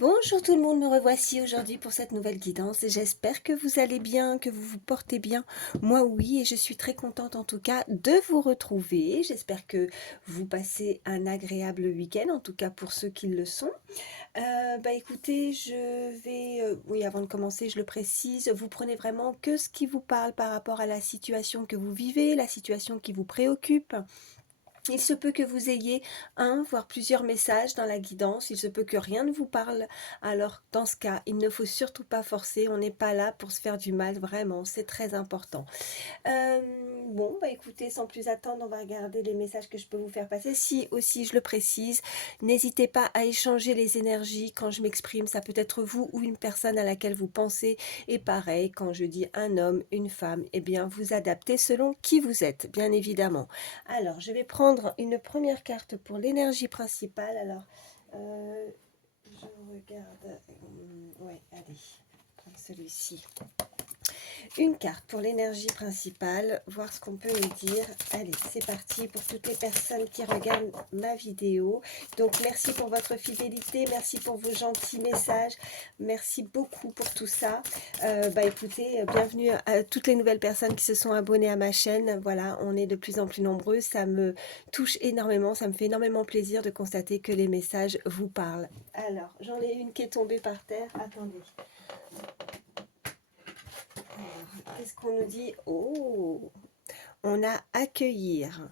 Bonjour tout le monde, me revoici aujourd'hui pour cette nouvelle guidance et j'espère que vous allez bien, que vous vous portez bien. Moi oui, et je suis très contente en tout cas de vous retrouver. J'espère que vous passez un agréable week-end, en tout cas pour ceux qui le sont. Écoutez, oui, avant de commencer, je le précise, vous prenez vraiment que ce qui vous parle par rapport à la situation que vous vivez, la situation qui vous préoccupe. Il se peut que vous ayez un, voire plusieurs messages dans la guidance, il se peut que rien ne vous parle, alors dans ce cas, il ne faut surtout pas forcer, on n'est pas là pour se faire du mal, vraiment, c'est très important. Euh, Écoutez, sans plus attendre, on va regarder les messages que je peux vous faire passer. Si aussi, je le précise, n'hésitez pas à échanger les énergies quand je m'exprime. Ça peut être vous ou une personne à laquelle vous pensez. Et pareil, quand je dis un homme, une femme, eh bien, vous adaptez selon qui vous êtes, bien évidemment. Alors, je vais prendre une première carte pour l'énergie principale. Alors, je regarde. Ouais, allez, prendre celui-ci. Une carte pour l'énergie principale, voir ce qu'on peut nous dire. Allez, c'est parti pour toutes les personnes qui regardent ma vidéo. Donc, merci pour votre fidélité, merci pour vos gentils messages, merci beaucoup pour tout ça. Écoutez, bienvenue à toutes les nouvelles personnes qui se sont abonnées à ma chaîne. Voilà, on est de plus en plus nombreux, ça me touche énormément, ça me fait énormément plaisir de constater que les messages vous parlent. Alors, j'en ai une qui est tombée par terre, attendez. Qu'est-ce qu'on nous dit? Oh, on a accueillir.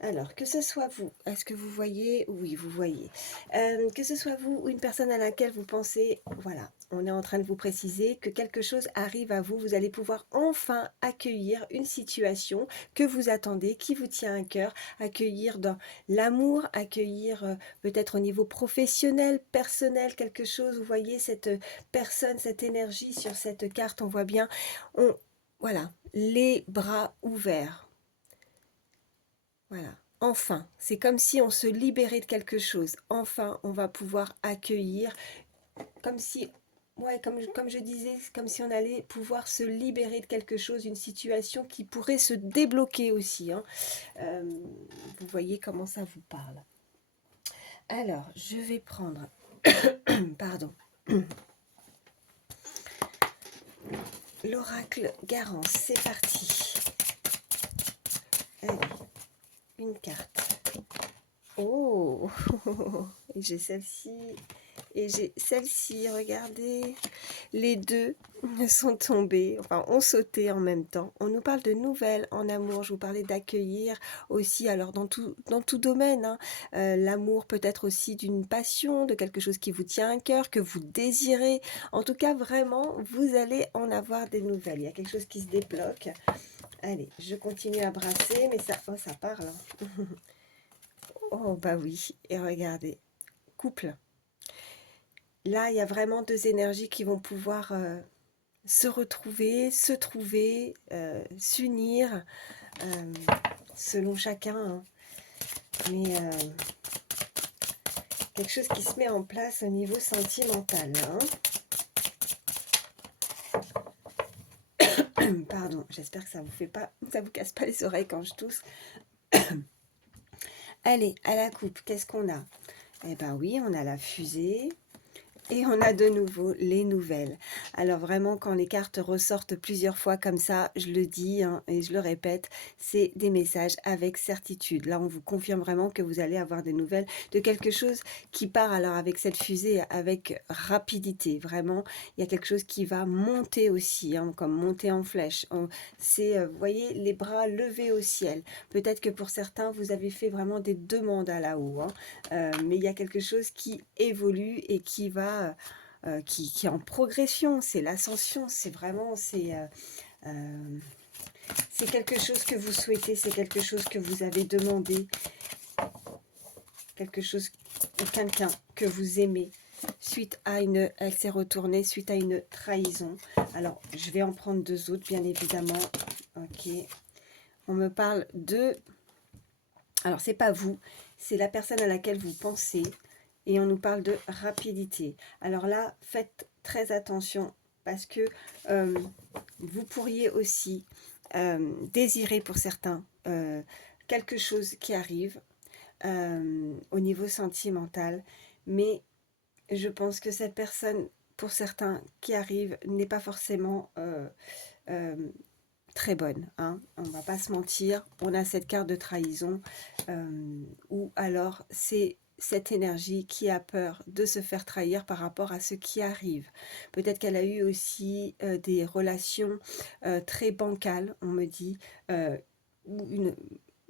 Alors, que ce soit vous, est-ce que vous voyez? Oui, vous voyez. Que ce soit vous ou une personne à laquelle vous pensez, voilà, on est en train de vous préciser que quelque chose arrive à vous, vous allez pouvoir enfin accueillir une situation que vous attendez, qui vous tient à cœur, accueillir dans l'amour, accueillir peut-être au niveau professionnel, personnel, quelque chose, vous voyez cette personne, cette énergie sur cette carte, on voit bien, voilà, les bras ouverts. Voilà. Enfin, c'est comme si on se libérait de quelque chose. Enfin, on va pouvoir accueillir, comme si, ouais, comme je disais, comme si on allait pouvoir se libérer de quelque chose, une situation qui pourrait se débloquer aussi, hein. Euh, vous voyez comment ça vous parle. Alors, je vais prendre, pardon, l'oracle Garance. C'est parti. Allez, une carte. Oh, et j'ai celle-ci. Et j'ai celle-ci, regardez, les deux sont tombés, enfin ont sauté en même temps. On nous parle de nouvelles en amour, je vous parlais d'accueillir aussi, alors dans tout domaine, hein. L'amour peut être aussi d'une passion, de quelque chose qui vous tient à cœur, que vous désirez. En tout cas, vraiment, vous allez en avoir des nouvelles. Il y a quelque chose qui se débloque. Allez, je continue à brasser, mais ça, oh, ça parle, hein. Oh, bah oui, et regardez, couple. Là, il y a vraiment deux énergies qui vont pouvoir se retrouver, se trouver, s'unir, euh, selon chacun, hein. Mais quelque chose qui se met en place au niveau sentimental, hein. Pardon, j'espère que ça vous fait pas, ça vous casse pas les oreilles quand je tousse. Allez, à la coupe, qu'est-ce qu'on a? Eh ben oui, on a la fusée. Et on a de nouveau les nouvelles. Alors vraiment, quand les cartes ressortent plusieurs fois comme ça, je le dis, hein, et je le répète, c'est des messages avec certitude. Là, on vous confirme vraiment que vous allez avoir des nouvelles de quelque chose qui part alors avec cette fusée, avec rapidité. Vraiment, il y a quelque chose qui va monter aussi, hein, comme monter en flèche. C'est, vous voyez, les bras levés au ciel. Peut-être que pour certains, vous avez fait vraiment des demandes à la haut, hein. Mais il y a quelque chose qui évolue et qui va, qui est en progression. C'est l'ascension, c'est vraiment, euh, c'est quelque chose que vous souhaitez, c'est quelque chose que vous avez demandé, quelque chose ou quelqu'un que vous aimez. Suite à une, elle s'est retournée suite à une trahison. Alors, je vais en prendre deux autres, bien évidemment. Ok. On me parle de, alors c'est pas vous, c'est la personne à laquelle vous pensez. Et on nous parle de rapidité. Alors là, faites très attention parce que euh, vous pourriez aussi désirer pour certains quelque chose qui arrive au niveau sentimental, mais je pense que cette personne, pour certains qui arrivent, n'est pas forcément euh, très bonne, hein. On va pas se mentir, on a cette carte de trahison, ou alors c'est cette énergie qui a peur de se faire trahir par rapport à ce qui arrive. Peut-être qu'elle a eu aussi des relations très bancales, on me dit, ou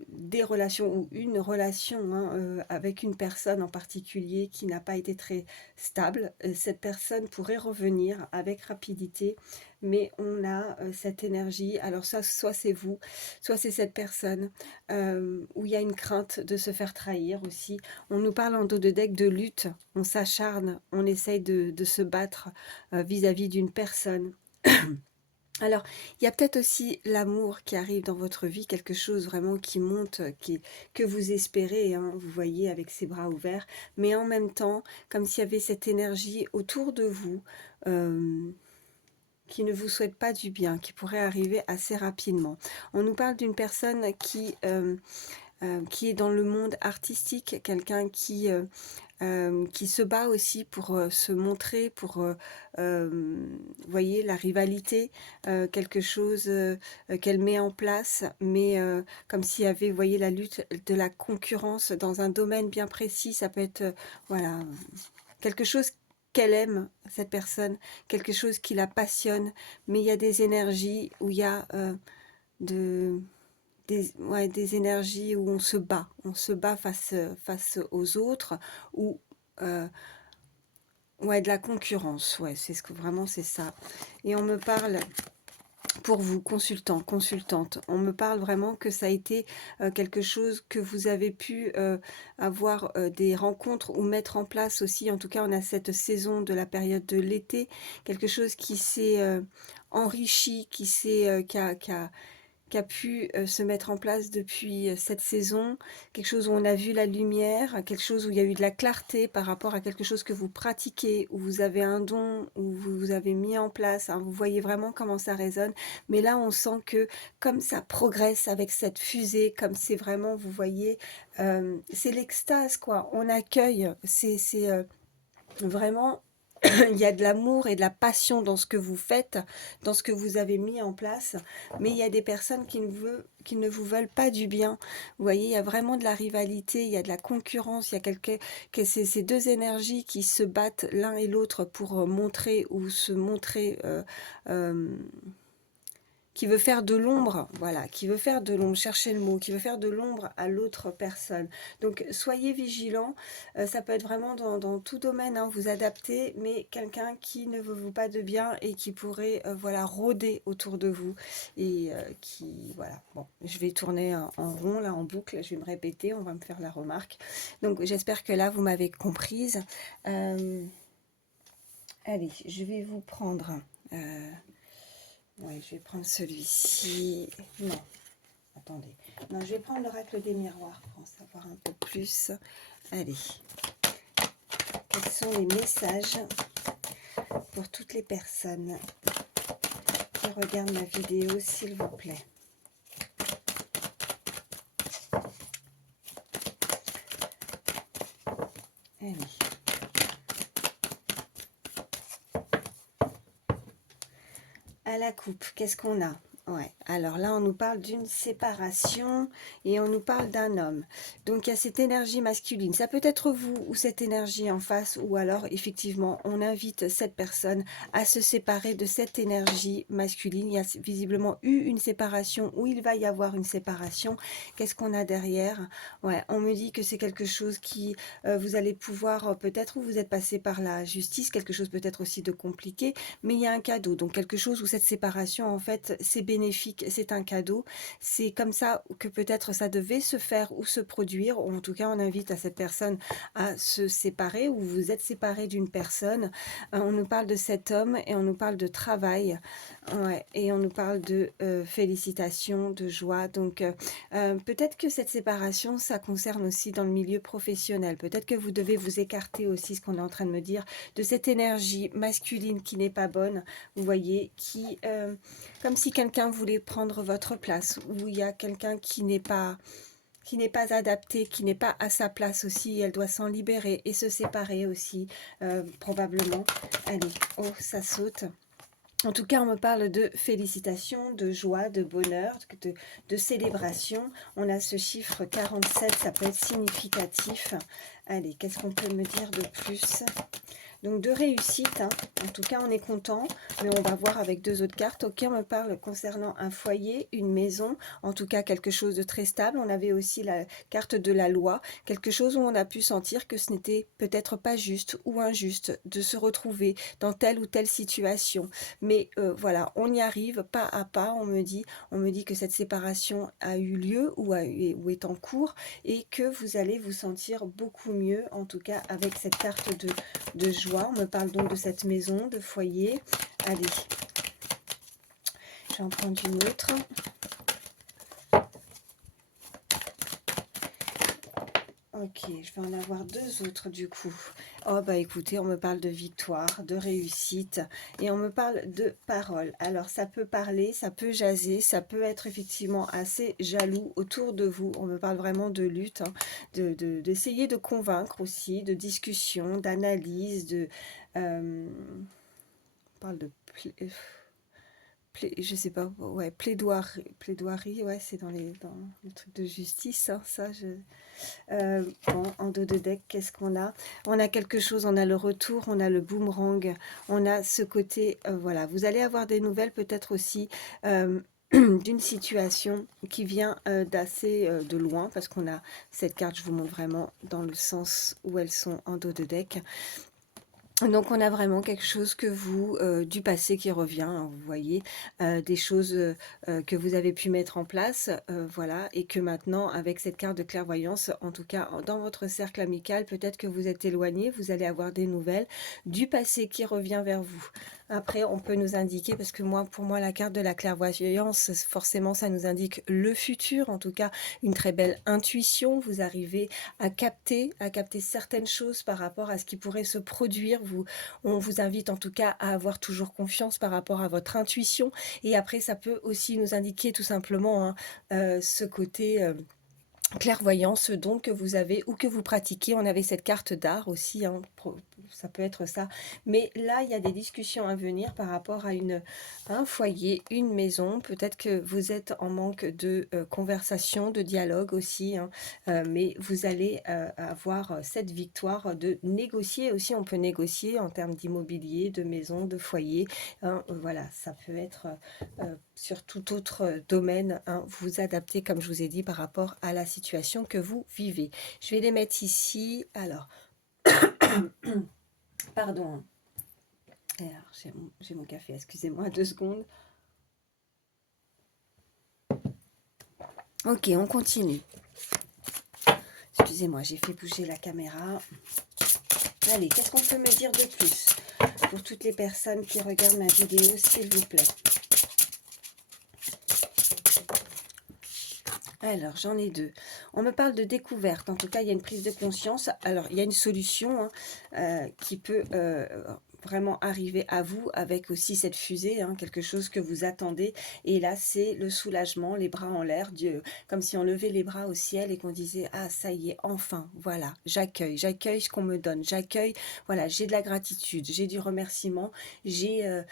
des relations ou une relation, hein, avec une personne en particulier qui n'a pas été très stable. Cette personne pourrait revenir avec rapidité, mais on a cette énergie. Alors soit c'est vous, soit c'est cette personne où il y a une crainte de se faire trahir aussi. On nous parle en dos de deck de lutte, on s'acharne, on essaye de se battre vis-à-vis d'une personne. Alors, il y a peut-être aussi l'amour qui arrive dans votre vie, quelque chose vraiment qui monte, que vous espérez, hein, vous voyez, avec ses bras ouverts, mais en même temps, comme s'il y avait cette énergie autour de vous euh, qui ne vous souhaite pas du bien, qui pourrait arriver assez rapidement. On nous parle d'une personne qui est dans le monde artistique, quelqu'un qui se bat aussi pour se montrer, pour, vous voyez, la rivalité, quelque chose qu'elle met en place, mais comme s'il y avait, vous voyez, la lutte de la concurrence dans un domaine bien précis, ça peut être, voilà, quelque chose qu'elle aime, cette personne, quelque chose qui la passionne, mais il y a des énergies où il y a de ouais, des énergies où on se bat face aux autres, ou ouais, de la concurrence, ouais, c'est ce que vraiment c'est ça. Et on me parle, pour vous, consultant, consultante, on me parle vraiment que ça a été quelque chose que vous avez pu avoir des rencontres ou mettre en place aussi. En tout cas, on a cette saison de la période de l'été, quelque chose qui s'est enrichi, qui a pu se mettre en place depuis cette saison, quelque chose où on a vu la lumière, quelque chose où il y a eu de la clarté par rapport à quelque chose que vous pratiquez, où vous avez un don, où vous avez mis en place, hein, vous voyez vraiment comment ça résonne, mais là on sent que comme ça progresse avec cette fusée, comme c'est vraiment, vous voyez, c'est l'extase quoi, on accueille, c'est vraiment il y a de l'amour et de la passion dans ce que vous faites, dans ce que vous avez mis en place, mais il y a des personnes qui ne vous veulent pas du bien. Vous voyez, il y a vraiment de la rivalité, il y a de la concurrence, il y a que c'est ces deux énergies qui se battent l'un et l'autre pour montrer ou se montrer euh, qui veut faire de l'ombre, voilà, qui veut faire de l'ombre, cherchez le mot, qui veut faire de l'ombre à l'autre personne. Donc soyez vigilants, ça peut être vraiment dans tout domaine, hein, vous adaptez, mais quelqu'un qui ne veut pas de bien et qui pourrait voilà, rôder autour de vous et qui, voilà, bon, je vais tourner en rond, là, en boucle, je vais me répéter, on va me faire la remarque. Donc j'espère que là, vous m'avez comprise. Allez, je vais vous prendre... ouais, je vais prendre celui-ci. Non, attendez. Non, je vais prendre l'oracle des miroirs pour en savoir un peu plus. Allez. Quels sont les messages pour toutes les personnes qui regardent ma vidéo, s'il vous plaît? Allez. À la coupe, qu'est-ce qu'on a? Ouais, alors là, on nous parle d'une séparation et on nous parle d'un homme. Donc, il y a cette énergie masculine. Ça peut être vous ou cette énergie en face, ou alors, effectivement, on invite cette personne à se séparer de cette énergie masculine. Il y a visiblement eu une séparation, ou il va y avoir une séparation. Qu'est-ce qu'on a derrière? Ouais, on me dit que c'est quelque chose qui, vous allez pouvoir, peut-être, où vous êtes passé par la justice, quelque chose peut-être aussi de compliqué, mais il y a un cadeau, donc quelque chose où cette séparation, en fait, c'est bénéfique, c'est un cadeau. C'est comme ça que peut-être ça devait se faire ou se produire, ou en tout cas, on invite à cette personne à se séparer, ou vous êtes séparé d'une personne. On nous parle de cet homme et on nous parle de travail, ouais, et on nous parle de félicitations, de joie. Donc, peut-être que cette séparation, ça concerne aussi dans le milieu professionnel. Peut-être que vous devez vous écarter aussi, ce qu'on est en train de me dire, de cette énergie masculine qui n'est pas bonne, vous voyez, qui, comme si quelqu'un voulait prendre votre place, ou il y a quelqu'un qui n'est pas qui n'est pas adaptée, qui n'est pas à sa place aussi. Elle doit s'en libérer et se séparer aussi, probablement. Allez, oh, ça saute. En tout cas, on me parle de félicitations, de joie, de bonheur, de célébration. On a ce chiffre 47, ça peut être significatif. Allez, qu'est-ce qu'on peut me dire de plus ? Donc de réussite, hein. En tout cas on est content, mais on va voir avec deux autres cartes. Ok, on me parle concernant un foyer, une maison, en tout cas quelque chose de très stable. On avait aussi la carte de la loi, quelque chose où on a pu sentir que ce n'était peut-être pas juste ou injuste de se retrouver dans telle ou telle situation. Mais voilà, on y arrive pas à pas, on me dit que cette séparation a eu lieu ou est en cours et que vous allez vous sentir beaucoup mieux, en tout cas avec cette carte de joie. On me parle donc de cette maison, de foyer. Allez, je vais en prendre une autre. Ok, je vais en avoir deux autres du coup. Oh bah écoutez, on me parle de victoire, de réussite et on me parle de parole. Alors ça peut parler, ça peut jaser, ça peut être effectivement assez jaloux autour de vous. On me parle vraiment de lutte, hein, d'essayer de convaincre aussi, de discussion, d'analyse, on parle de je sais pas, ouais, plaidoirie, ouais, c'est dans les trucs de justice, hein, ça, bon, en dos de deck, qu'est-ce qu'on a? On a quelque chose, on a le retour, on a le boomerang, on a ce côté, voilà, vous allez avoir des nouvelles peut-être aussi d'une situation qui vient d'assez de loin, parce qu'on a cette carte, je vous montre vraiment dans le sens où elles sont en dos de deck. Donc on a vraiment quelque chose que vous, du passé qui revient, hein, vous voyez, des choses que vous avez pu mettre en place, voilà, et que maintenant avec cette carte de clairvoyance, en tout cas dans votre cercle amical, peut-être que vous êtes éloigné, vous allez avoir des nouvelles du passé qui revient vers vous. Après, on peut nous indiquer, parce que moi, pour moi, la carte de la clairvoyance, forcément, ça nous indique le futur, en tout cas, une très belle intuition. Vous arrivez à capter certaines choses par rapport à ce qui pourrait se produire. On vous invite en tout cas à avoir toujours confiance par rapport à votre intuition. Et après, ça peut aussi nous indiquer tout simplement hein, ce côté... clairvoyance donc que vous avez ou que vous pratiquez. On avait cette carte d'art aussi, hein, ça peut être ça. Mais là, il y a des discussions à venir par rapport à un foyer, une maison. Peut-être que vous êtes en manque de conversation, de dialogue aussi. Hein, mais vous allez avoir cette victoire de négocier aussi. On peut négocier en termes d'immobilier, de maison, de foyer. Hein, voilà, ça peut être sur tout autre domaine. Hein, vous adapter, comme je vous ai dit, par rapport à la situation que vous vivez. Je vais les mettre ici. Alors, pardon. Alors, j'ai mon café, excusez-moi, 2 secondes. Ok, on continue. Excusez-moi, j'ai fait bouger la caméra. Allez, qu'est-ce qu'on peut me dire de plus pour toutes les personnes qui regardent ma vidéo, s'il vous plaît? Alors, j'en ai deux. On me parle de découverte. En tout cas, il y a une prise de conscience. Alors, il y a une solution hein, qui peut vraiment arriver à vous avec aussi cette fusée, hein, quelque chose que vous attendez. Et là, c'est le soulagement, les bras en l'air, Dieu, comme si on levait les bras au ciel et qu'on disait « Ah, ça y est, enfin, voilà, j'accueille ce qu'on me donne. J'accueille, voilà, j'ai de la gratitude, j'ai du remerciement, j'ai...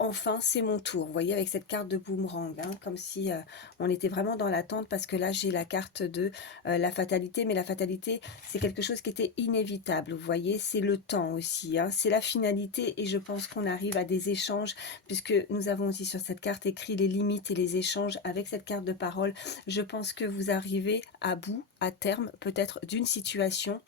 enfin, c'est mon tour. » Vous voyez, avec cette carte de boomerang, hein, comme si on était vraiment dans l'attente parce que là, j'ai la carte de la fatalité. Mais la fatalité, c'est quelque chose qui était inévitable. Vous voyez, c'est le temps aussi. Hein, c'est la finalité et je pense qu'on arrive à des échanges puisque nous avons aussi sur cette carte écrit les limites et les échanges avec cette carte de parole. Je pense que vous arrivez à bout, à terme, peut-être d'une situation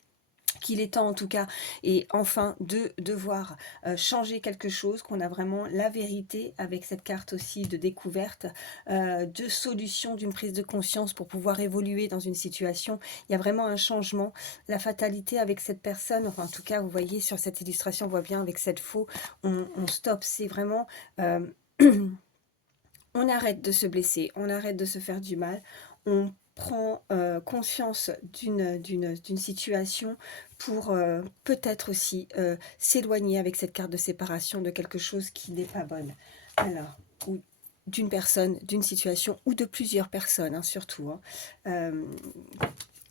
qu'il est temps en tout cas et enfin de devoir changer quelque chose, qu'on a vraiment la vérité avec cette carte aussi de découverte, de solution, d'une prise de conscience pour pouvoir évoluer dans une situation. Il y a vraiment un changement, la fatalité avec cette personne, enfin en tout cas vous voyez sur cette illustration, on voit bien avec cette faux, on stoppe, c'est vraiment... on arrête de se blesser, on arrête de se faire du mal, on prend conscience d'une situation pour peut-être aussi s'éloigner avec cette carte de séparation de quelque chose qui n'est pas bonne. Alors, oui. d'une personne, d'une situation ou de plusieurs personnes, hein, surtout. Hein.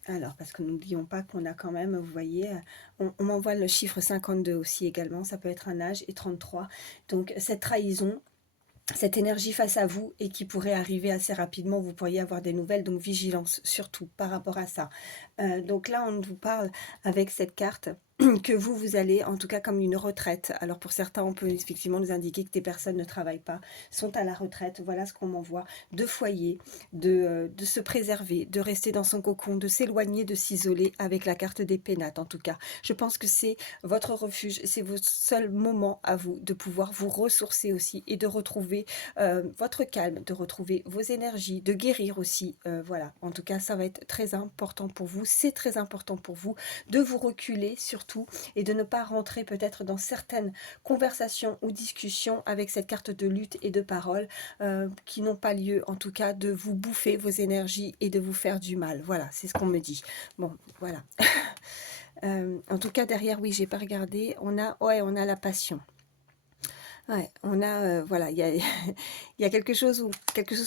Alors, parce que n'oublions pas qu'on a quand même, vous voyez, on m'envoie le chiffre 52 aussi également, ça peut être un âge, et 33. Donc, cette trahison, cette énergie face à vous et qui pourrait arriver assez rapidement, vous pourriez avoir des nouvelles, donc vigilance surtout par rapport à ça. Donc là, on vous parle avec cette carte que vous allez, en tout cas comme une retraite. Alors pour certains, on peut effectivement nous indiquer que des personnes ne travaillent pas, sont à la retraite, voilà ce qu'on m'envoie, de foyer, de se préserver, de rester dans son cocon, de s'éloigner, de s'isoler avec la carte des pénates en tout cas. Je pense que c'est votre refuge, c'est votre seul moment à vous de pouvoir vous ressourcer aussi et de retrouver votre calme, de retrouver vos énergies, de guérir aussi. Voilà, en tout cas, ça va être très important pour vous, c'est très important pour vous de vous reculer surtout et de ne pas rentrer peut-être dans certaines conversations ou discussions avec cette carte de lutte et de parole qui n'ont pas lieu, en tout cas, de vous bouffer vos énergies et de vous faire du mal. Voilà, c'est ce qu'on me dit. Bon, voilà. En tout cas, derrière, oui, j'ai pas regardé. On a la passion. Ouais, on a, voilà, il y a, il y a quelque chose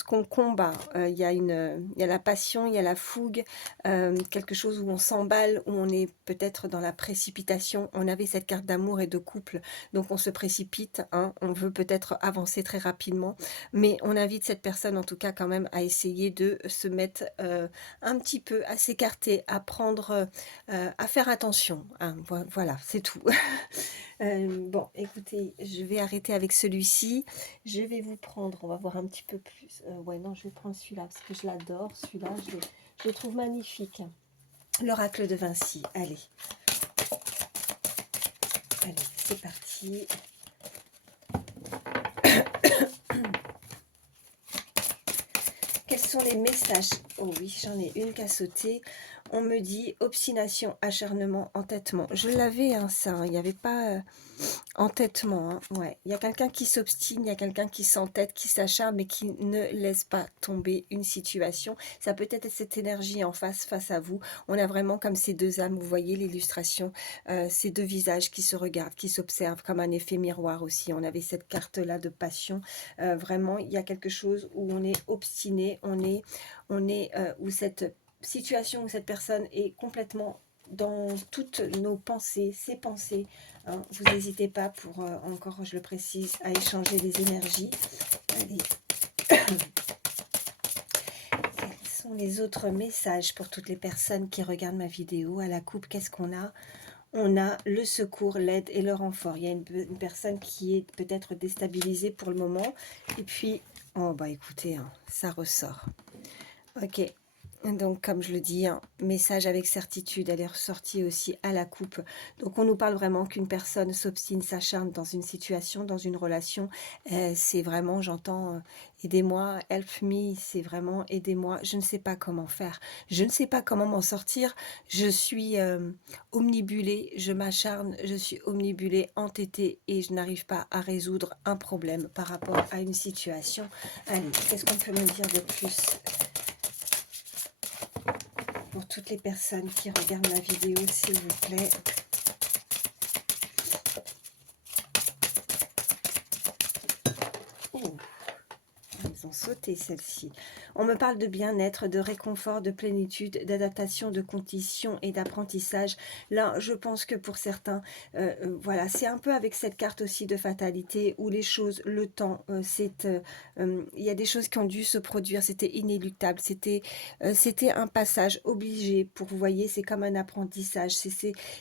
qu'on combat. Il y a la passion, il y a la fougue, quelque chose où on s'emballe, où on est peut-être dans la précipitation. On avait cette carte d'amour et de couple, donc on se précipite, hein, on veut peut-être avancer très rapidement, mais on invite cette personne en tout cas quand même à essayer de se mettre un petit peu, à s'écarter, à prendre, à faire attention. Hein, voilà, c'est tout. Bon, écoutez, je vais arrêter avec celui-ci. Je vais vous prendre, on va voir un petit peu plus. Ouais, non, je vais prendre celui-là parce que je l'adore. Celui-là, je le trouve magnifique. L'oracle de Vinci. Allez. Allez, c'est parti. Quels sont les messages? Oh oui, j'en ai une qui a sauté. On me dit obstination, acharnement, entêtement. Je l'avais, hein, ça. Hein, il n'y avait pas entêtement. Hein, ouais. Il y a quelqu'un qui s'obstine, il y a quelqu'un qui s'entête, qui s'acharne, mais qui ne laisse pas tomber une situation. Ça peut être cette énergie en face à vous. On a vraiment comme ces deux âmes, vous voyez l'illustration, ces deux visages qui se regardent, qui s'observent, comme un effet miroir aussi. On avait cette carte-là de passion. Vraiment, il y a quelque chose où on est obstiné, où cette situation, où cette personne est complètement dans toutes nos pensées, ses pensées. Hein, vous n'hésitez pas pour, encore je le précise, à échanger les énergies. Allez. Quels sont les autres messages pour toutes les personnes qui regardent ma vidéo? À la coupe, qu'est-ce qu'on a? On a le secours, l'aide et le renfort. Il y a une personne qui est peut-être déstabilisée pour le moment. Et puis, oh bah écoutez, hein, ça ressort. Ok. Donc, comme je le dis, un message avec certitude, elle est ressortie aussi à la coupe. Donc, on nous parle vraiment qu'une personne s'obstine, s'acharne dans une situation, dans une relation. C'est vraiment, j'entends, aidez-moi, help me, c'est vraiment aidez-moi. Je ne sais pas comment faire. Je ne sais pas comment m'en sortir. Je suis omnibulée, je m'acharne, je suis omnibulée, entêtée et je n'arrive pas à résoudre un problème par rapport à une situation. Allez, qu'est-ce qu'on peut me dire de plus ? Pour toutes les personnes qui regardent ma vidéo, s'il vous plaît. Oh, elles ont sauté celles-ci. On me parle de bien-être, de réconfort, de plénitude, d'adaptation, de conditions et d'apprentissage. Là, je pense que pour certains, voilà, c'est un peu avec cette carte aussi de fatalité où les choses, le temps, il y a des choses qui ont dû se produire, c'était inéluctable, c'était un passage obligé pour, vous voyez, c'est comme un apprentissage.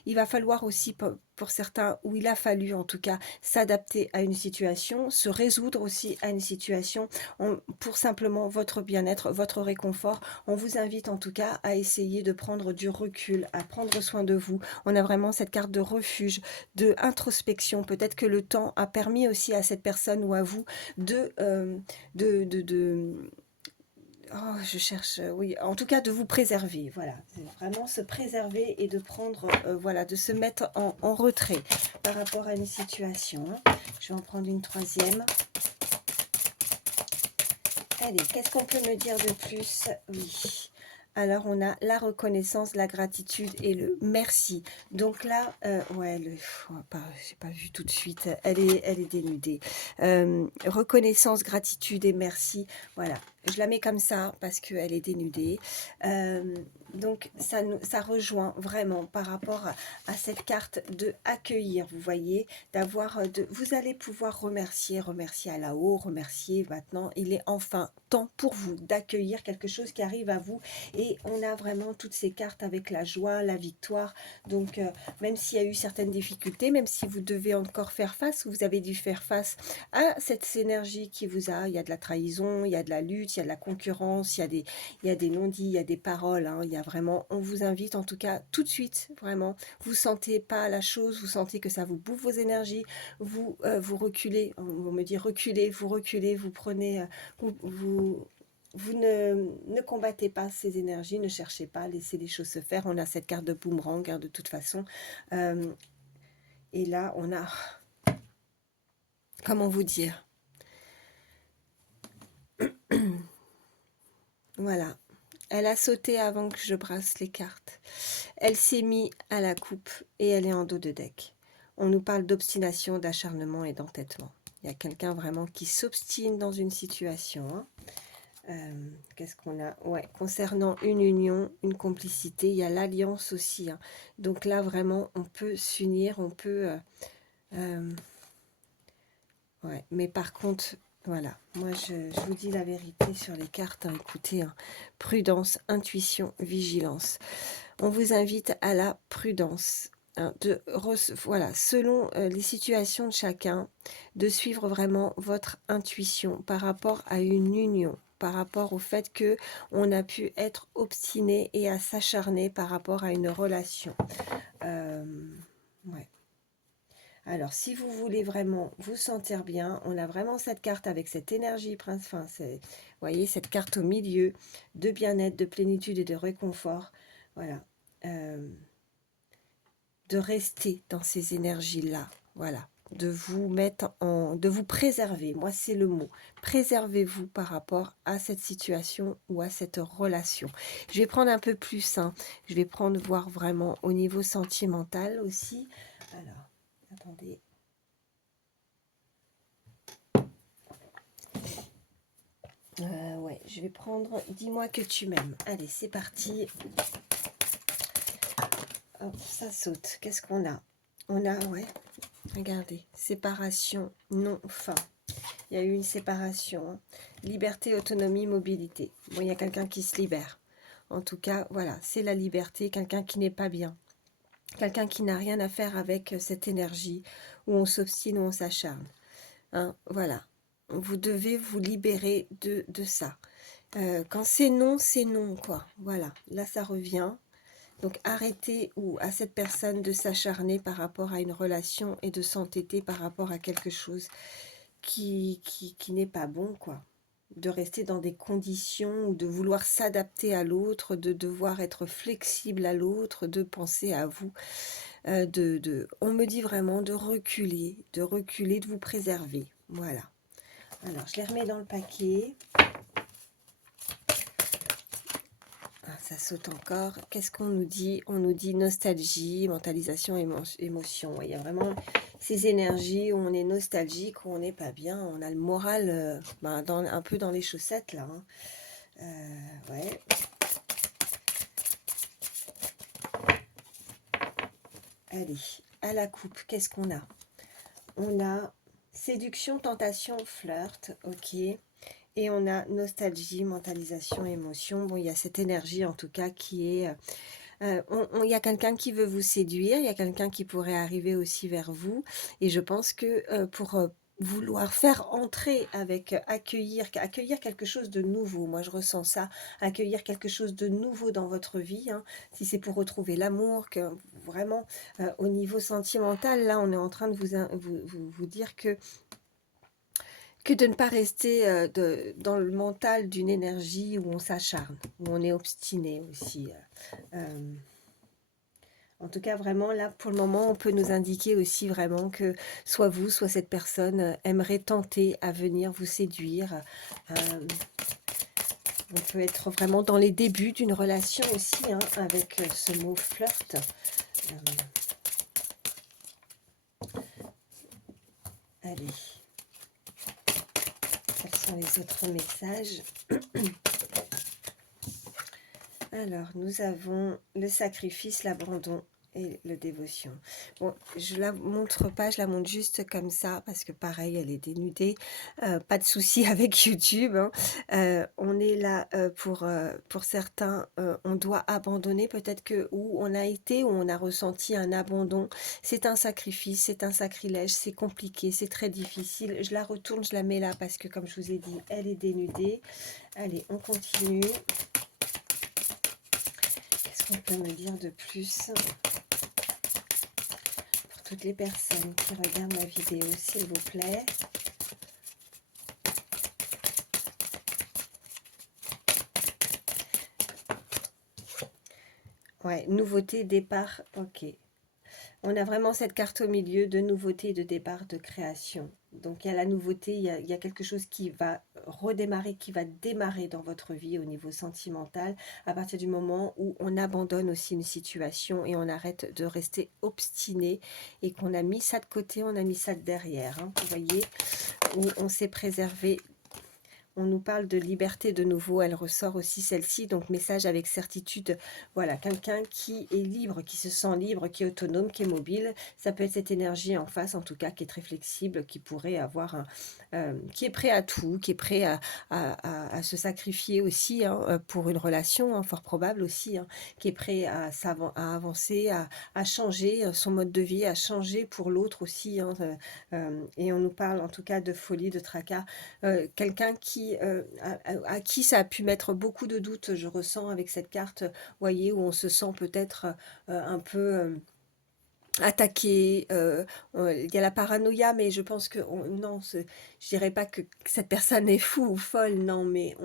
Il va falloir aussi, pour certains, où il a fallu en tout cas s'adapter à une situation, se résoudre aussi à une situation, pour simplement votre bien-être, votre réconfort. On vous invite en tout cas à essayer de prendre du recul, à prendre soin de vous. On a vraiment cette carte de refuge, de introspection. Peut-être que le temps a permis aussi à cette personne ou à vous oh, je cherche, oui, en tout cas de vous préserver, voilà, vraiment se préserver et de prendre, voilà, de se mettre en retrait par rapport à une situation. Je vais en prendre une troisième. Allez, qu'est-ce qu'on peut me dire de plus? Oui. Alors, on a la reconnaissance, la gratitude et le merci. Donc là, ouais, j'ai pas vu tout de suite. Elle est dénudée. Reconnaissance, gratitude et merci. Voilà. Je la mets comme ça parce qu'elle est dénudée. Donc, ça rejoint vraiment par rapport à cette carte de accueillir, vous voyez, vous allez pouvoir remercier à la haut, remercier maintenant. Il est enfin temps pour vous d'accueillir quelque chose qui arrive à vous. Et on a vraiment toutes ces cartes avec la joie, la victoire. Donc, même s'il y a eu certaines difficultés, même si vous devez encore faire face, ou vous avez dû faire face à cette énergie qui vous a, il y a de la trahison, il y a de la lutte, il y a de la concurrence, il y a des non-dits, il y a des paroles, hein, il y a vraiment, on vous invite en tout cas tout de suite, vraiment, vous sentez pas la chose, vous sentez que ça vous bouffe vos énergies, vous reculez, on me dit reculez, vous prenez, vous ne combattez pas ces énergies, ne cherchez pas, laissez les choses se faire. On a cette carte de boomerang, hein, de toute façon. Et là, on a... Comment vous dire? Voilà. Elle a sauté avant que je brasse les cartes. Elle s'est mise à la coupe et elle est en dos de deck. On nous parle d'obstination, d'acharnement et d'entêtement. Il y a quelqu'un vraiment qui s'obstine dans une situation, hein. Qu'est-ce qu'on a? Ouais, concernant une union, une complicité, il y a l'alliance aussi, hein. Donc là, vraiment, on peut s'unir, on peut... ouais, mais par contre, voilà, moi, je vous dis la vérité sur les cartes, hein. Écoutez, hein, prudence, intuition, vigilance. On vous invite à la prudence, hein, voilà, selon les situations de chacun, de suivre vraiment votre intuition par rapport à une union, par rapport au fait que on a pu être obstiné et à s'acharner par rapport à une relation. Ouais. Alors, si vous voulez vraiment vous sentir bien, on a vraiment cette carte avec cette énergie, enfin, vous voyez, cette carte au milieu de bien-être, de plénitude et de réconfort. Voilà. De rester dans ces énergies-là. Voilà. De vous mettre de vous préserver. Moi, c'est le mot. Préservez-vous par rapport à cette situation ou à cette relation. Je vais prendre un peu plus, hein. Je vais prendre, voir vraiment au niveau sentimental aussi. Alors, attendez. Ouais, je vais prendre dis-moi que tu m'aimes. Allez, c'est parti. Hop, ça saute. Qu'est-ce qu'on a? On a, ouais, regardez, séparation, non, fin. Il y a eu une séparation, hein. Liberté, autonomie, mobilité. Bon, il y a quelqu'un qui se libère. En tout cas, voilà, c'est la liberté, quelqu'un qui n'est pas bien. Quelqu'un qui n'a rien à faire avec cette énergie où on s'obstine, où on s'acharne. Hein, voilà. Vous devez vous libérer de ça. Quand c'est non, quoi. Voilà. Là, ça revient. Donc, arrêtez à cette personne de s'acharner par rapport à une relation et de s'entêter par rapport à quelque chose qui n'est pas bon, quoi. De rester dans des conditions ou de vouloir s'adapter à l'autre, de devoir être flexible à l'autre, de penser à vous. On me dit vraiment de reculer, de vous préserver. Voilà. Alors, je les remets dans le paquet. Ah, ça saute encore. Qu'est-ce qu'on nous dit? On nous dit nostalgie, mentalisation, émotion. Ouais, il y a vraiment ces énergies où on est nostalgique, où on n'est pas bien. On a le moral un peu dans les chaussettes, là. Hein. Ouais. Allez, à la coupe, qu'est-ce qu'on a? On a séduction, tentation, flirt, ok. Et on a nostalgie, mentalisation, émotion. Bon, il y a cette énergie en tout cas qui est... il y a quelqu'un qui veut vous séduire, il y a quelqu'un qui pourrait arriver aussi vers vous. Et je pense que pour vouloir faire entrer avec accueillir quelque chose de nouveau, moi je ressens ça, accueillir quelque chose de nouveau dans votre vie, hein, si c'est pour retrouver l'amour, que vraiment au niveau sentimental, là on est en train de vous dire que de ne pas rester dans le mental d'une énergie où on s'acharne, où on est obstiné aussi. En tout cas, vraiment, là, pour le moment, on peut nous indiquer aussi vraiment que soit vous, soit cette personne aimerait tenter à venir vous séduire. On peut être vraiment dans les débuts d'une relation aussi, hein, avec ce mot flirt. Allez, quels sont les autres messages? Alors, nous avons le sacrifice, l'abandon et la dévotion. Bon, je la montre pas, je la montre juste comme ça, parce que pareil, elle est dénudée. Pas de souci avec YouTube, hein. On est là pour certains, on doit abandonner, peut-être que où on a été, où on a ressenti un abandon. C'est un sacrifice, c'est un sacrilège, c'est compliqué, c'est très difficile. Je la retourne, je la mets là, parce que comme je vous ai dit, elle est dénudée. Allez, on continue. Qu'est-ce qu'on peut me dire de plus pour toutes les personnes qui regardent ma vidéo, s'il vous plaît? Ouais, nouveauté, départ, ok. On a vraiment cette carte au milieu de nouveauté, de départ, de création. Donc il y a la nouveauté, il y a quelque chose qui va redémarrer, qui va démarrer dans votre vie au niveau sentimental, à partir du moment où on abandonne aussi une situation et on arrête de rester obstiné et qu'on a mis ça de côté, on a mis ça de derrière, hein, vous voyez, où on s'est préservé. On nous parle de liberté de nouveau, elle ressort aussi celle-ci, donc message avec certitude. Voilà, quelqu'un qui est libre, qui se sent libre, qui est autonome, qui est mobile. Ça peut être cette énergie en face, en tout cas, qui est très flexible, qui pourrait avoir qui est prêt à tout, qui est prêt à se sacrifier aussi, hein, pour une relation, hein, fort probable aussi, hein, qui est prêt à avancer, à changer son mode de vie, à changer pour l'autre aussi, hein, et on nous parle en tout cas de folie, de tracas. Quelqu'un à qui ça a pu mettre beaucoup de doutes, je ressens avec cette carte, voyez, où on se sent peut-être un peu attaqué. Il y a la paranoïa, mais je pense que non, je dirais pas que cette personne est fou ou folle, non, mais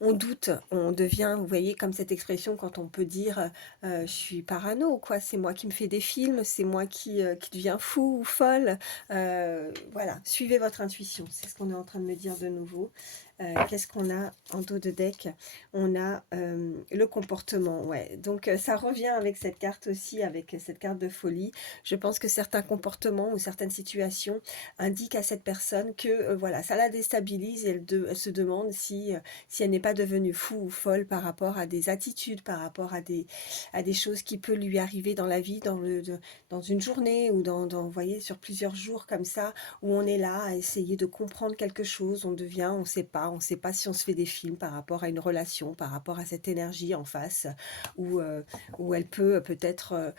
on doute, on devient, vous voyez, comme cette expression quand on peut dire je suis parano, quoi, c'est moi qui me fais des films, c'est moi qui deviens fou ou folle. Voilà, suivez votre intuition, c'est ce qu'on est en train de me dire de nouveau. Qu'est-ce qu'on a en dos de deck? On a le comportement, ouais. Donc ça revient avec cette carte aussi, avec cette carte de folie. Je pense que certains comportements ou certaines situations indiquent à cette personne que voilà, ça la déstabilise et elle se demande si elle n'est pas devenue fou ou folle par rapport à des attitudes, par rapport à des choses qui peuvent lui arriver dans la vie, dans une journée ou vous voyez, sur plusieurs jours comme ça, où on est là à essayer de comprendre quelque chose, on ne sait pas si on se fait des films par rapport à une relation, par rapport à cette énergie en face, où elle peut peut-être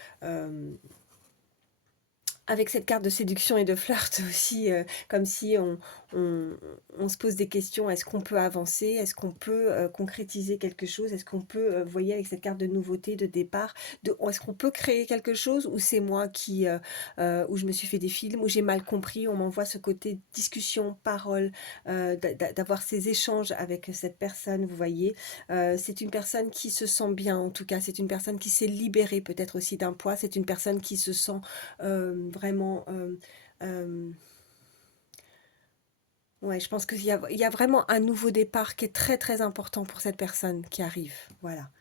avec cette carte de séduction et de flirt aussi, comme si on, on se pose des questions. Est-ce qu'on peut avancer? Est-ce qu'on peut concrétiser quelque chose? Est-ce qu'on peut, vous voyez, avec cette carte de nouveauté, de départ, est-ce qu'on peut créer quelque chose? Ou c'est moi où je me suis fait des films, où j'ai mal compris, on m'envoie ce côté discussion, parole, d'avoir ces échanges avec cette personne, vous voyez. C'est une personne qui se sent bien, en tout cas. C'est une personne qui s'est libérée peut-être aussi d'un poids. C'est une personne qui se sent vraiment ouais, je pense il y a vraiment un nouveau départ qui est très très important pour cette personne qui arrive, voilà.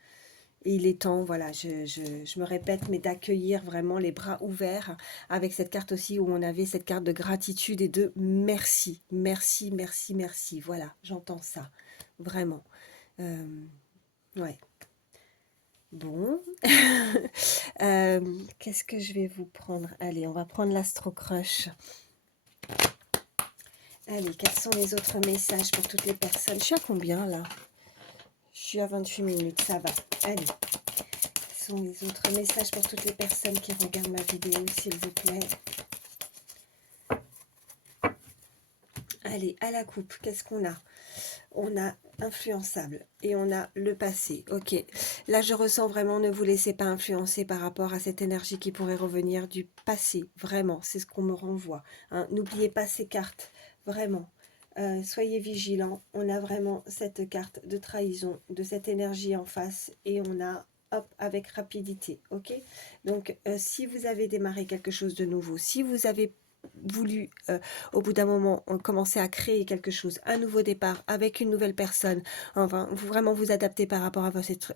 Et il est temps, voilà, je me répète, mais d'accueillir vraiment les bras ouverts avec cette carte aussi où on avait cette carte de gratitude et de merci, merci, merci, merci, voilà, j'entends ça, vraiment. Ouais. Bon, qu'est-ce que je vais vous prendre? Allez, on va prendre l'Astro Crush. Allez, quels sont les autres messages pour toutes les personnes? Je suis à combien là? Je suis à 28 minutes, ça va. Allez, quels sont les autres messages pour toutes les personnes qui regardent ma vidéo, s'il vous plaît? Allez, à la coupe, qu'est-ce qu'on a? On a influençable et on a le passé. Ok, là je ressens vraiment, ne vous laissez pas influencer par rapport à cette énergie qui pourrait revenir du passé. Vraiment, c'est ce qu'on me renvoie, hein. N'oubliez pas ces cartes, vraiment. Soyez vigilants. On a vraiment cette carte de trahison, de cette énergie en face et on a hop avec rapidité. Ok, donc si vous avez démarré quelque chose de nouveau, si vous avez voulu, au bout d'un moment, commencer à créer quelque chose, un nouveau départ avec une nouvelle personne, enfin, vraiment vous adapter par rapport à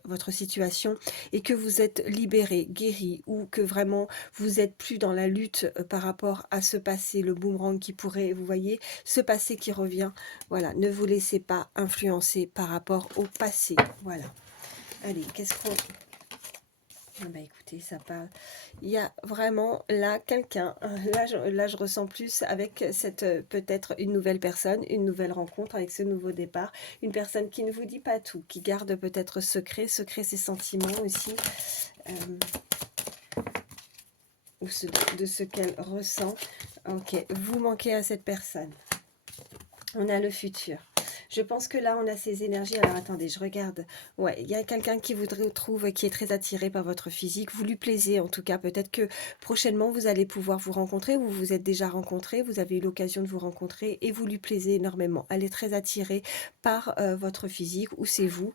votre situation et que vous êtes libéré, guéri ou que vraiment vous êtes plus dans la lutte par rapport à ce passé, le boomerang qui pourrait, vous voyez, ce passé qui revient. Voilà, ne vous laissez pas influencer par rapport au passé. Voilà. Allez, qu'est-ce qu'on... Ah bah écoutez, ça parle. Il y a vraiment là quelqu'un. Là, je ressens plus avec cette peut-être une nouvelle personne, une nouvelle rencontre avec ce nouveau départ. Une personne qui ne vous dit pas tout, qui garde peut-être secret ses sentiments aussi, ou de ce qu'elle ressent. Ok, vous manquez à cette personne. On a le futur. Je pense que là, on a ces énergies. Alors, attendez, je regarde. Ouais, il y a quelqu'un qui vous trouve, qui est très attiré par votre physique. Vous lui plaisez, en tout cas. Peut-être que prochainement, vous allez pouvoir vous rencontrer. Vous vous êtes déjà rencontrés. Vous avez eu l'occasion de vous rencontrer et vous lui plaisez énormément. Elle est très attirée par votre physique ou c'est vous.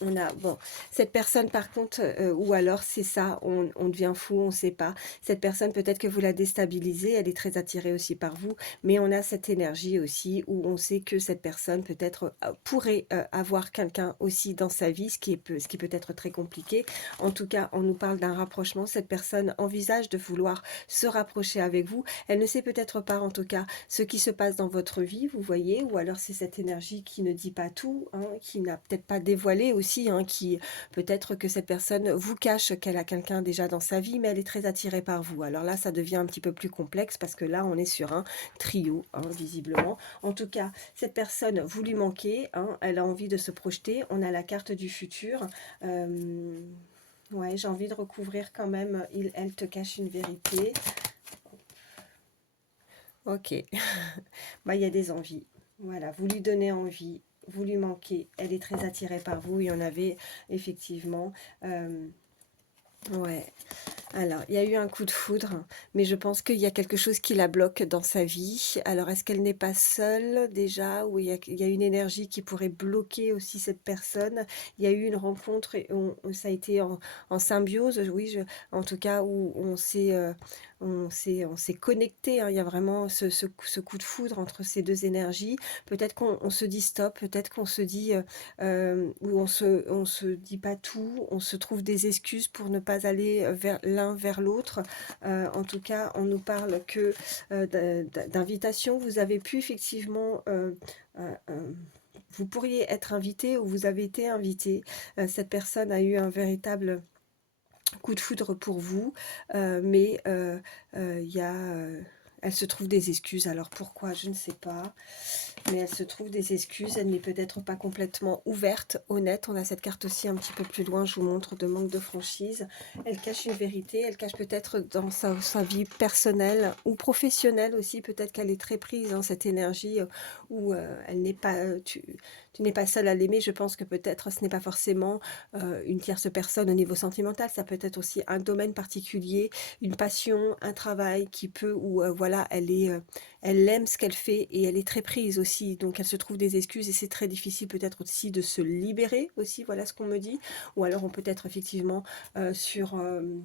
On a, bon, cette personne par contre, ou alors c'est ça, on devient fou, on ne sait pas. Cette personne, peut-être que vous la déstabilisez, elle est très attirée aussi par vous, mais on a cette énergie aussi où on sait que cette personne peut-être pourrait avoir quelqu'un aussi dans sa vie, ce qui peut être très compliqué. En tout cas, on nous parle d'un rapprochement. Cette personne envisage de vouloir se rapprocher avec vous. Elle ne sait peut-être pas, en tout cas, ce qui se passe dans votre vie, vous voyez, ou alors c'est cette énergie qui ne dit pas tout, hein, qui n'a peut-être pas dévoilé aussi, hein, qui peut-être que cette personne vous cache qu'elle a quelqu'un déjà dans sa vie, mais elle est très attirée par vous. Alors là, ça devient un petit peu plus complexe parce que là, on est sur un trio, hein, visiblement. En tout cas, cette personne, vous lui manquez, hein, elle a envie de se projeter. On a la carte du futur. Ouais, j'ai envie de recouvrir quand même. Elle te cache une vérité. Ok. Bah, il y a des envies. Voilà, vous lui donnez envie, vous lui manquez. Elle est très attirée par vous. Il y en avait effectivement. Ouais. Alors, il y a eu un coup de foudre, mais je pense qu'il y a quelque chose qui la bloque dans sa vie. Alors, est-ce qu'elle n'est pas seule déjà, ou il y a une énergie qui pourrait bloquer aussi cette personne? Il y a eu une rencontre et ça a été en symbiose, oui, en tout cas, où on s'est connecté, hein. Il y a vraiment ce coup de foudre entre ces deux énergies. Peut-être qu'on se dit stop, peut-être qu'on se dit, ou on se dit pas tout, on se trouve des excuses pour ne pas aller vers l'un vers l'autre. En tout cas, on nous parle que d'invitation. Vous avez pu effectivement... vous pourriez être invité ou vous avez été invité. Cette personne a eu un véritable coup de foudre pour vous, mais il y a, elle se trouve des excuses. Alors pourquoi, je ne sais pas, mais elle se trouve des excuses. Elle n'est peut-être pas complètement ouverte, honnête. On a cette carte aussi un petit peu plus loin, je vous montre, de manque de franchise. Elle cache une vérité, elle cache peut-être dans sa vie personnelle ou professionnelle aussi, peut-être qu'elle est très prise dans cette énergie où elle n'est pas... tu n'es pas seule à l'aimer. Je pense que peut-être ce n'est pas forcément une tierce personne au niveau sentimental, ça peut être aussi un domaine particulier, une passion, un travail qui peut, ou voilà, elle aime ce qu'elle fait et elle est très prise aussi, donc elle se trouve des excuses et c'est très difficile peut-être aussi de se libérer aussi, voilà ce qu'on me dit, ou alors on peut être effectivement sur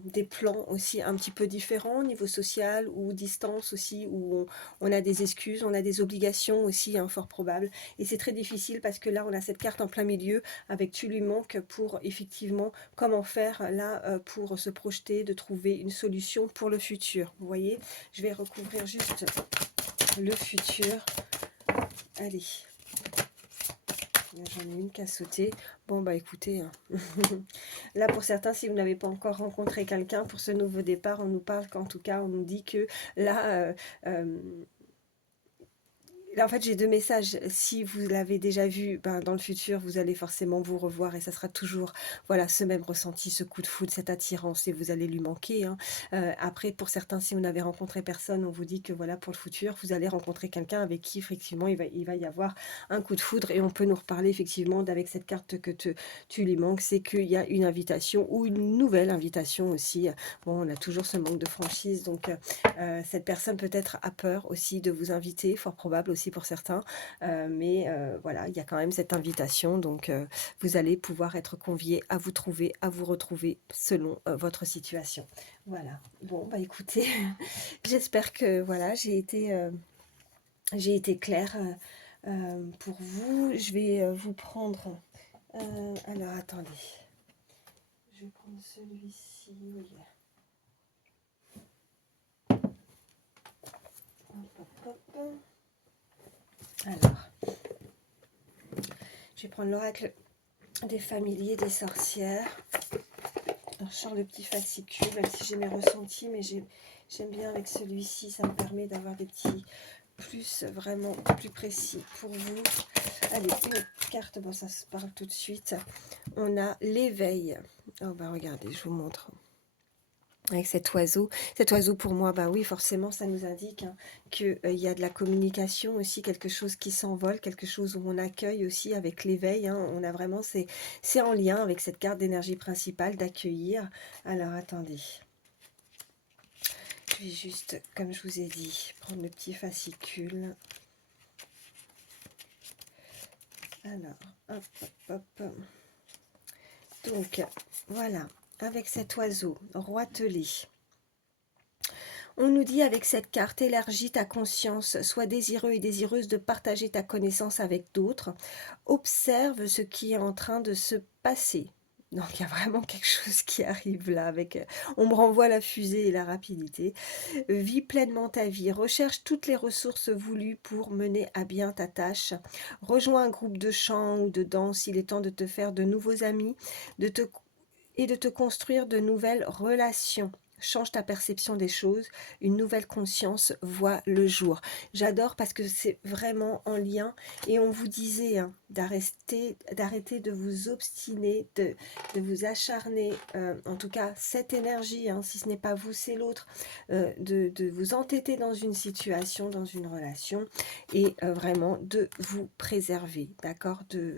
des plans aussi un petit peu différents, niveau social ou distance aussi, où on a des excuses, on a des obligations aussi, hein, fort probable, et c'est très difficile parce que là on a cette carte en plein milieu avec tu lui manques pour effectivement comment faire là pour se projeter, de trouver une solution pour le futur. Vous voyez, je vais recouvrir juste le futur. Allez, j'en ai une qui a sauté. Bon bah écoutez, hein. Là pour certains, si vous n'avez pas encore rencontré quelqu'un pour ce nouveau départ, on nous parle qu'en tout cas on nous dit que là là, en fait, j'ai deux messages. Si vous l'avez déjà vu, ben, dans le futur, vous allez forcément vous revoir et ça sera toujours, voilà, ce même ressenti, ce coup de foudre, cette attirance et vous allez lui manquer, hein. Après, pour certains, si vous n'avez rencontré personne, on vous dit que voilà, pour le futur, vous allez rencontrer quelqu'un avec qui, effectivement, il va y avoir un coup de foudre et on peut nous reparler, effectivement, d'avec cette carte que tu lui manques, c'est qu'il y a une invitation ou une nouvelle invitation aussi. Bon, on a toujours ce manque de franchise, donc cette personne peut-être a peur aussi de vous inviter, fort probable aussi aussi pour certains, mais voilà, il y a quand même cette invitation, donc vous allez pouvoir être conviés à vous trouver, à vous retrouver selon votre situation. Voilà, bon, bah écoutez, j'espère que voilà, j'ai été claire pour vous. Je vais vous prendre... alors, attendez. Je vais prendre celui-ci. Oui. Hop, hop, hop. Alors, je vais prendre l'oracle des familiers, des sorcières. Alors, je sors le petit fascicule, même si j'ai mes ressentis, mais j'aime bien avec celui-ci. Ça me permet d'avoir des petits plus vraiment plus précis pour vous. Allez, une carte, bon ça se parle tout de suite. On a l'éveil. Oh bah regardez, je vous montre. Avec cet oiseau pour moi, bah oui, forcément, ça nous indique hein, qu'il y a de la communication aussi, quelque chose qui s'envole, quelque chose où on accueille aussi avec l'éveil. Hein, on a vraiment, c'est en lien avec cette carte d'énergie principale d'accueillir. Alors, attendez. Je vais juste, comme je vous ai dit, prendre le petit fascicule. Alors, hop, hop, hop. Donc, voilà, avec cet oiseau roitelé. On nous dit avec cette carte, élargis ta conscience, sois désireux et désireuse de partager ta connaissance avec d'autres. Observe ce qui est en train de se passer. Donc il y a vraiment quelque chose qui arrive là avec on me renvoie la fusée et la rapidité. Vis pleinement ta vie, recherche toutes les ressources voulues pour mener à bien ta tâche. Rejoins un groupe de chant ou de danse, il est temps de te faire de nouveaux amis, et de te construire de nouvelles relations. Change ta perception des choses, une nouvelle conscience voit le jour. J'adore parce que c'est vraiment en lien et on vous disait hein, d'arrêter de vous obstiner, de vous acharner, en tout cas cette énergie, hein, si ce n'est pas vous c'est l'autre, de vous entêter dans une situation, dans une relation et vraiment de vous préserver, d'accord, de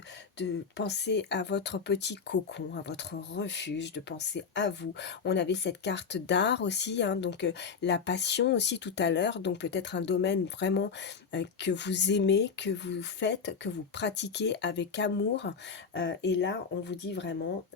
penser à votre petit cocon, à votre refuge, de penser à vous. On avait cette carte d'art aussi, hein, donc la passion aussi tout à l'heure, donc peut-être un domaine vraiment que vous aimez, que vous faites, que vous pratiquez avec amour. Et là, on vous dit vraiment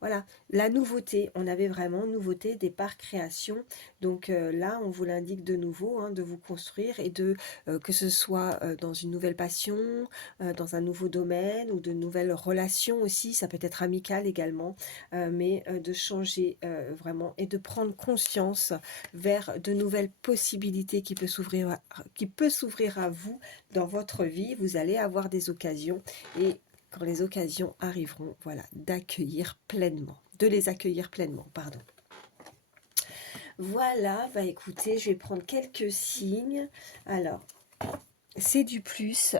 voilà, la nouveauté. On avait vraiment nouveauté, départ, création. Donc là, on vous l'indique de nouveau, hein, de vous construire et de que ce soit dans une nouvelle passion, dans un nouveau domaine ou de nouvelles relations aussi, ça peut être amical également, mais de changer vraiment et de prendre conscience vers de nouvelles possibilités qui peut s'ouvrir à vous dans votre vie. Vous allez avoir des occasions et quand les occasions arriveront, voilà, d'accueillir pleinement, de les accueillir pleinement, pardon. Voilà, bah écoutez, je vais prendre quelques signes. Alors, c'est du plus.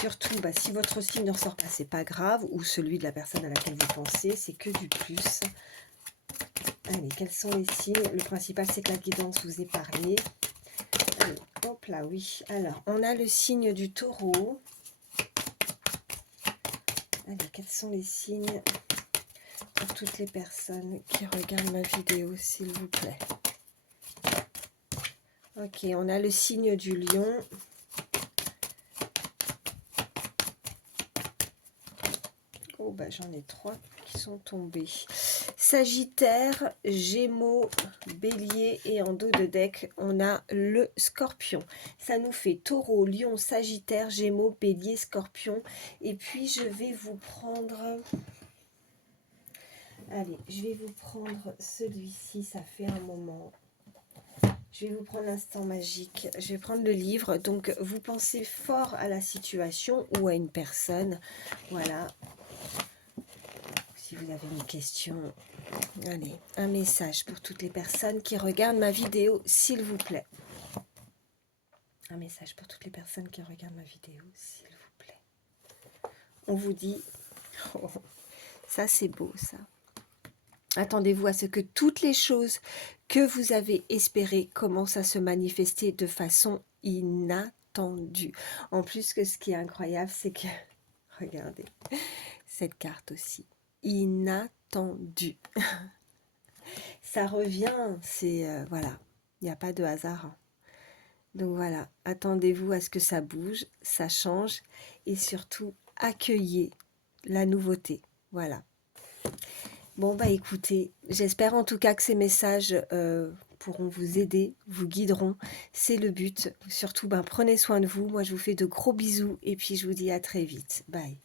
Surtout, bah, si votre signe ne ressort pas, c'est pas grave, ou celui de la personne à laquelle vous pensez, c'est que du plus. Allez, quels sont les signes? Le principal, c'est que la guidance vous est parlé. Allez, hop là, oui. Alors, on a le signe du taureau. Allez, quels sont les signes pour toutes les personnes qui regardent ma vidéo, s'il vous plaît? Ok, on a le signe du lion. Oh, bah j'en ai 3 qui sont tombés. Sagittaire, Gémeaux, Bélier et en dos de deck, on a le Scorpion. Ça nous fait Taureau, Lion, Sagittaire, Gémeaux, Bélier, Scorpion. Et puis je vais vous prendre... Allez, je vais vous prendre celui-ci, ça fait un moment. Je vais vous prendre l'instant magique. Je vais prendre le livre. Donc, vous pensez fort à la situation ou à une personne. Voilà. Si vous avez une question, allez, un message pour toutes les personnes qui regardent ma vidéo, s'il vous plaît. Un message pour toutes les personnes qui regardent ma vidéo, s'il vous plaît. On vous dit, oh, ça c'est beau ça. Attendez-vous à ce que toutes les choses que vous avez espérées commencent à se manifester de façon inattendue. En plus, que ce qui est incroyable, c'est que, regardez, cette carte aussi, inattendu. Ça revient, c'est, voilà, il n'y a pas de hasard. Donc voilà, attendez-vous à ce que ça bouge, ça change et surtout accueillez la nouveauté. Voilà. Bon bah écoutez, j'espère en tout cas que ces messages pourront vous aider, vous guideront. C'est le but. Surtout, ben, prenez soin de vous. Moi, je vous fais de gros bisous et puis je vous dis à très vite. Bye.